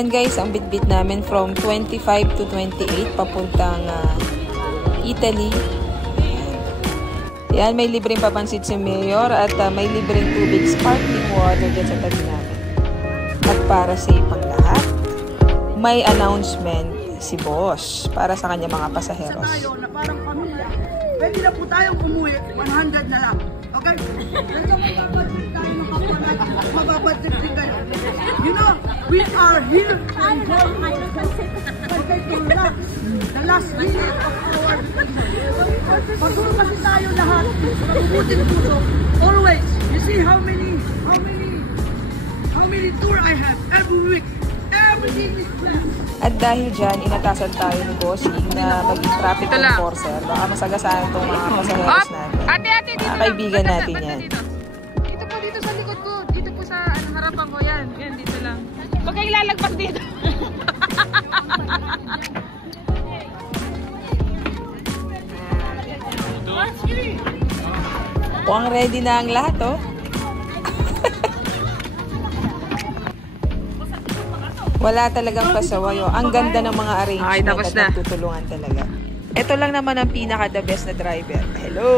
Ayan guys, ang bitbit namin from 25 to 28 papuntang Italy. Ayan, may libreng papansit si Mayor at may libreng tubig, sparkling water dyan sa tabi namin. At para sa ipang lahat, may announcement si Boss para sa kanya mga pasaheros. Tayo na parang pamilya, pwede na po tayong umuwi, 100 na lang. Okay? Medyo magpapadrik tayo ng kapwa natin. Magpapadrik din kayo. You know, we are here to enjoy ourselves. Okay, to relax. The last minute of our vacation. Paguro kasi tayo lahat. Mabubuting puso. Always. You see how many tour I have every week. Everything is planned. At dahil dyan, inatasan tayo ni Bossing na maging traffic enforcer. Baka masagasaan itong mga pasaheros natin. Ate, dito mga kaibigan lang. natin yan. Dito po, dito sa likod ko. Dito po sa harapan ko. Yan, dito lang. Huwag kayo lalagpas dito. Mukhang ready na ang lahat, oh. Wala talagang pasaway, oh. Ang ganda ng mga arrangement at nagtutulungan talaga. Ito lang naman ang pinaka-the best na driver. Hello!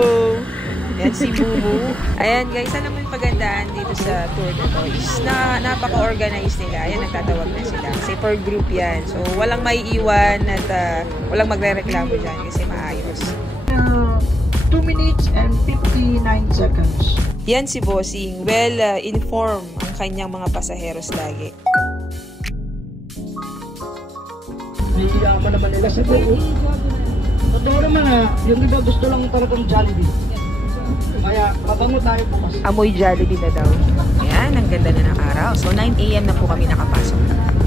Yan si Bubu. Ayan guys, alam mo yung pagandaan dito sa tour na to is napaka-organized nila. Ayan, nagtatawag na sila. Kasi per group yan. So, walang maiiwan at walang magre-reklamo dyan kasi maayos. 2 minutes and 59 seconds. Yan si Bossing. Well, inform ang kanyang mga pasaheros lagi. Niyaman naman nila sa buo. Totoo naman yung iba gusto lang talagang Jollibee. Kaya mabango tayo bukas. Amoy Jollibee na daw. Ayan, ang ganda na ng araw. So 9 AM na po kami nakapasok.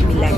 Milan.